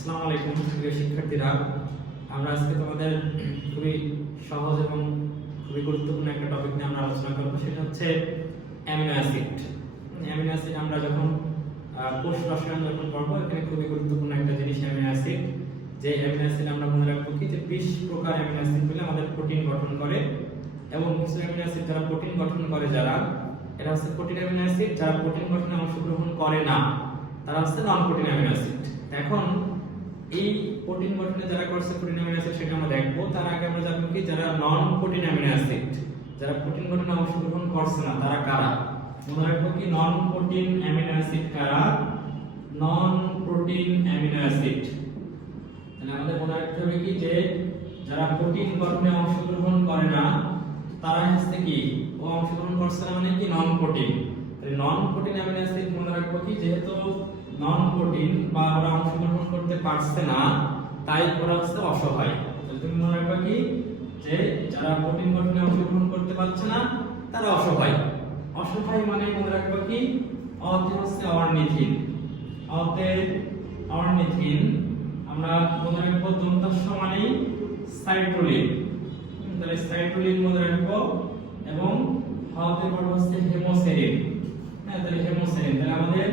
আসসালামু আলাইকুম প্রিয় শিক্ষার্থীরা। আমরা আজকে তোমাদের খুবই সহজ এবং খুবই গুরুত্বপূর্ণ একটা টপিক নিয়ে আমরা আলোচনা করব, সেটা হচ্ছে অ্যামিনো অ্যাসিড অ্যামিনো অ্যাসিড আমরা যখন কোষ রসায়ন যখন পড়ব, এখানে খুবই গুরুত্বপূর্ণ একটা জিনিস অ্যামিনো অ্যাসিড যে অ্যামিনো অ্যাসিড আমরা মনে রাখব কি? যে বিশ প্রকার অ্যামিনো অ্যাসিড মিলে আমাদের প্রোটিন গঠন করে এবং কিছু অ্যামিনো অ্যাসিড যারা প্রোটিন গঠন করে যারা এটা হচ্ছে প্রোটিন অ্যামিনো অ্যাসিড যারা প্রোটিন গঠনে অংশগ্রহণ করে না, তারা হচ্ছে নন প্রোটিন অ্যামিনো অ্যাসিড এখন এই প্রোটিন গঠনে যারা করছে প্রোটিন অ্যামিনো অ্যাসিড সেটা আমরা দেখব। তার আগে আমরা জানব কি যারা নন প্রোটিন অ্যামিনো অ্যাসিড যারা প্রোটিন গঠনে অংশগ্রহণ করছে না, তারা কারা? মনে রাখব কি নন প্রোটিন অ্যামিনো অ্যাসিড কারা? নন প্রোটিন অ্যামিনো অ্যাসিড তাহলে আমাদের মনে রাখতে হবে কি যে যারা প্রোটিন গঠনে অংশগ্রহণ করে না, তারা হচ্ছে কি? ও অংশগ্রহণ করছে না মানে কি? নন প্রোটিন তাহলে নন প্রোটিন অ্যামিনো অ্যাসিড মনে রাখব কি? যেহেতু নন প্রোটিন বা ওরা অংশগ্রহণ করতে পারছে না, তাই ওরা হচ্ছে অসহায়। তুমি মনে রাখবে কি? যে যারা প্রোটিন গঠনে অংশগ্রহণ করতে পারছে না, তারা অসহায়। অসহায় মানে মনে রাখবে কি? অতে হচ্ছে অর্নিথিন। অতে অর্নিথিন, আমরা মনে রাখব দন্তাস্য মানেই সাইট্রোলিন তাহলে সাইট্রোলিন মনে রাখব এবং হাতে পড়ব হচ্ছে হেমোসেরিন। হ্যাঁ তাহলে হেমোসেরিন, তাহলে আমাদের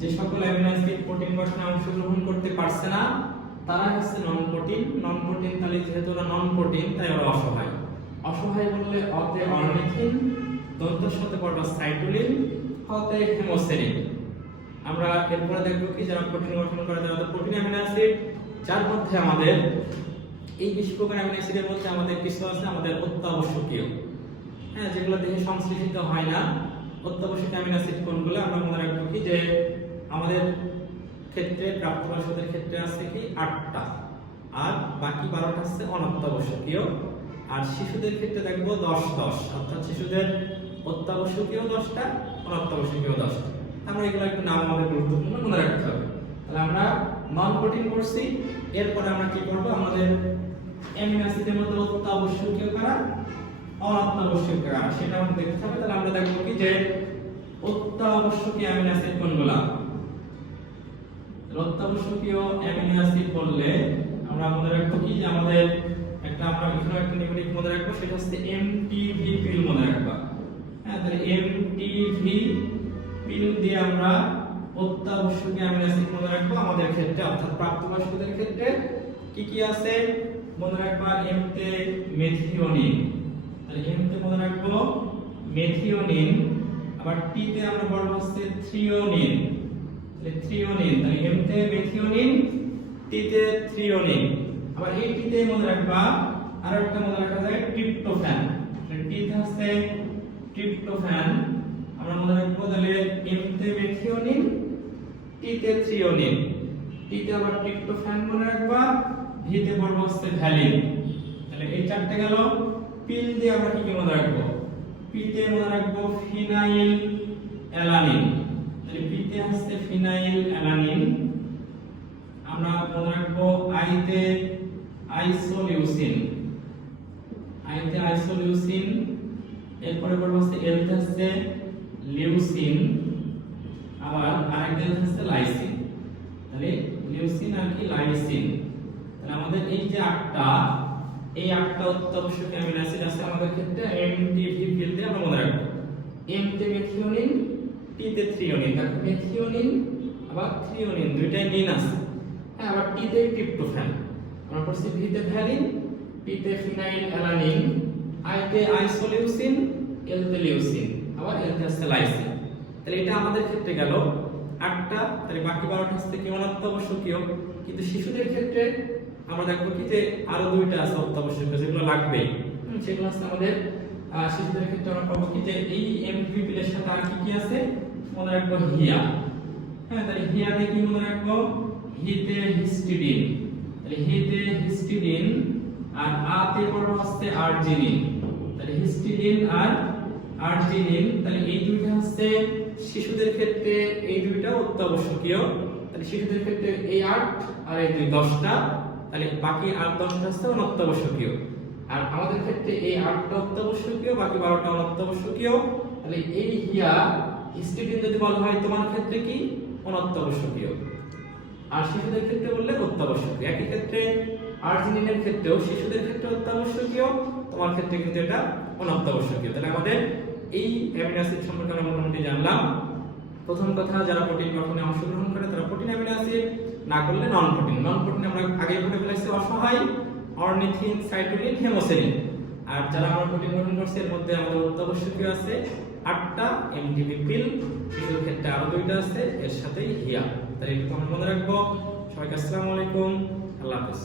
যে সকল অ্যামিনো অ্যাসিড প্রোটিন গঠনে অংশগ্রহণ করতে পারছে না, তারা হচ্ছে নন প্রোটিন নন প্রোটিন তাহলে যেহেতু ওরা নন প্রোটিন তাই ওরা অসহায়। অসহায় বললে অতে অর্নিথিন সাথে সাইটোলিন হেমোসেরিন। আমরা এরপরে দেখব কি যারা প্রোটিন গঠন করে প্রোটিন অ্যামিনো অ্যাসিড যার মধ্যে আমাদের এই বিশ প্রকার অ্যামিনো অ্যাসিডের মধ্যে আমাদের কিছু আছে, আমাদের অত্যাবশ্যকীয়। হ্যাঁ যেগুলো দেহে সংশ্লেষিত হয় না। অত্যাবশ্যক অ্যামিনো অ্যাসিড কোনগুলো? আমরা মনে রাখব কি যে আমাদের ক্ষেত্রে প্রাপ্তবয়স্কদের ক্ষেত্রে আছে কি আটটা। আর বাকি বারোটা হচ্ছে অনত্যাবশ্যকীয়। আর শিশুদের ক্ষেত্রে দেখব দশ দশ। অর্থাৎ শিশুদের অত্যাবশ্যকীয় দশটা, অনত্যাবশ্যকীয় দশটা। আমরা এগুলো একটু নাম আমাদের গুরুত্বপূর্ণ মনে রাখতে হবে। তাহলে আমরা নন প্রোটিন করছি। এরপরে আমরা কি করব? আমাদের অ্যামিনো অ্যাসিডের মধ্যে অত্যাবশ্যকীয় কারা? অনাত্যাবশ্যকীয় কারা সেটা আমাদের দেখতে হবে। তাহলে আমরা দেখব কি যে অত্যাবশ্যকীয় অ্যামিনো অ্যাসিড কোনগুলা? অত্যাবশ্যকীয় অ্যামিনো অ্যাসিড বললে আমরা মনে রাখব কি যে আমাদের একটা আমরা এখানে একটা নিউমেরিক মনে রাখব, সেটা হচ্ছে এমটিভি পিল মনে রাখবা। হ্যাঁ তাহলে এমটিভি পিল দিয়ে আমরা অত্যাবশ্যকীয় অ্যামিনো অ্যাসিড মনে রাখব আমাদের ক্ষেত্রে, অর্থাৎ প্রাপ্তবয়স্কদের ক্ষেত্রে। কি কি আছে? মনে রাখবা এমতে মেথিওনিন। তাহলে এমতে মনে রাখব মেথিওনিন আবার টিতে আমরা পড়ব হচ্ছে থ্রিওনিন তাহলে থ্রিওনিন তাহলে এমতে মেথিওনিন টিতে থ্রিওনিন আবার এই টিতে মনে রাখবা, আর একটা মনে রাখা যায় ট্রিপ্টোফ্যান তাহলে টিতে হচ্ছে ট্রিপ্টোফ্যান আমরা মনে রাখব তাহলে এমতে মেথিওনিন টিতে থ্রিওনিন টিতে আবার ট্রিপ্টোফ্যান মনে রাখবা ভিতে পড়ব হচ্ছে ভ্যালিন তাহলে এই চারটে গেল। পিল দিয়ে আমরা কি কি মনে রাখব? পিতে মনে রাখব ফিনাইল অ্যালানিন। তাহলে পিতে হচ্ছে ফিনাইল অ্যালানিন। আমরা মনে রাখব আইতে আইসোলিউসিন। আইতে আইসোলিউসিন, এরপরে পড়ব হচ্ছে এলতে হচ্ছে লিউসিন, আবার আরেকটা হচ্ছে লাইসিন। তাহলে লিউসিন আর কি লাইসিন। তাহলে আমাদের এই যে আটটা এই আটটা অত্যাবশ্যক অ্যামিনো অ্যাসিড আছে আমাদের ক্ষেত্রে এমটিভি ফিল্ডে আমরা মনে রাখব। এমতে মেথিওনিন টিতে থ্রিওনিন তারপর মেথিওনিন আবার থ্রিওনিন দুইটাই নিন আছে। হ্যাঁ আবার টিতে ট্রিপ্টোফ্যান আমরা পড়ছি ভিতে ভ্যালিন টিতে ফিনাইল অ্যালানিন আইতে আইসোলিউসিন এলতে লিউসিন আবার এলতে আছে লাইসিন তাহলে এটা আমাদের ক্ষেত্রে গেল আটটা, তাহলে বাকি বারোটা হচ্ছে কি অনাত্যাবশ্যকীয় কিন্তু শিশুদের ক্ষেত্রে আমরা দেখব কি যে আরও দুইটা আছে অত্যাবশ্যকীয় যেগুলো লাগবেই হুম, সেগুলো হচ্ছে আমাদের শিশুদের ক্ষেত্রে আমরা পাবো কি যে এই এমভি পিলের সাথে আর কি কি আছে? মনে রাখব হিয়া। হ্যাঁ তাহলে কি মনে রাখব? হিতে হিস্টিডিন। তাহলে হিতে হিস্টিডিন আর আতে পড়ব হচ্ছে আর্জিনিন। তাহলে হিস্টিডিন আর আর্জিনিন তাহলে এই দুইটা হচ্ছে শিশুদের ক্ষেত্রে এই দুইটা অত্যাবশ্যকীয়। তাহলে শিশুদের ক্ষেত্রে এই আট আর এই দুই দশটা। তাহলে বাকি আট, দশটা হচ্ছে অনত্যাবশ্যকীয়। আর আমাদের ক্ষেত্রে এই আটটা অত্যাবশ্যকীয়, বাকি বারোটা অনত্যাবশ্যকীয়, তাহলে এই হিয়া হিস্টিডিন যদি বলা হয়, তোমার ক্ষেত্রে কি? অনত্যাবশ্যকীয়। আর শিশুদের ক্ষেত্রে বললে অত্যাবশ্যকীয়। একই ক্ষেত্রে আর্জিনিনের ক্ষেত্রেও শিশুদের ক্ষেত্রে অত্যাবশ্যকীয়, তোমার ক্ষেত্রে কিন্তু এটা অনত্যাবশ্যকীয়। তাহলে আমাদের এই অ্যামিনো অ্যাসিড সম্পর্কে আমরা মোটামুটি জানলাম। প্রথম কথা, যারা প্রোটিন গঠনে অংশগ্রহণ করে তারা প্রোটিন অ্যামিনো অ্যাসিড না করলে নন প্রোটিন নন প্রোটিন আমরা আগে পড়ে ফেলেছি অসহায়, অর্নিথিন সাইটোলিন হেমোসেলিন আর যারা আমরা প্রোটিন গঠন করছি, এর মধ্যে আমাদের অত্যাবশ্যকীয় আছে আটটা এমডিবি পিল শিশুর ক্ষেত্রে আরও দুইটা আছে, এর সাথেই হিয়া। তাই একটু মনে রাখব। সবাইকে আসসালামু আলাইকুম। আল্লাহ হাফেজ।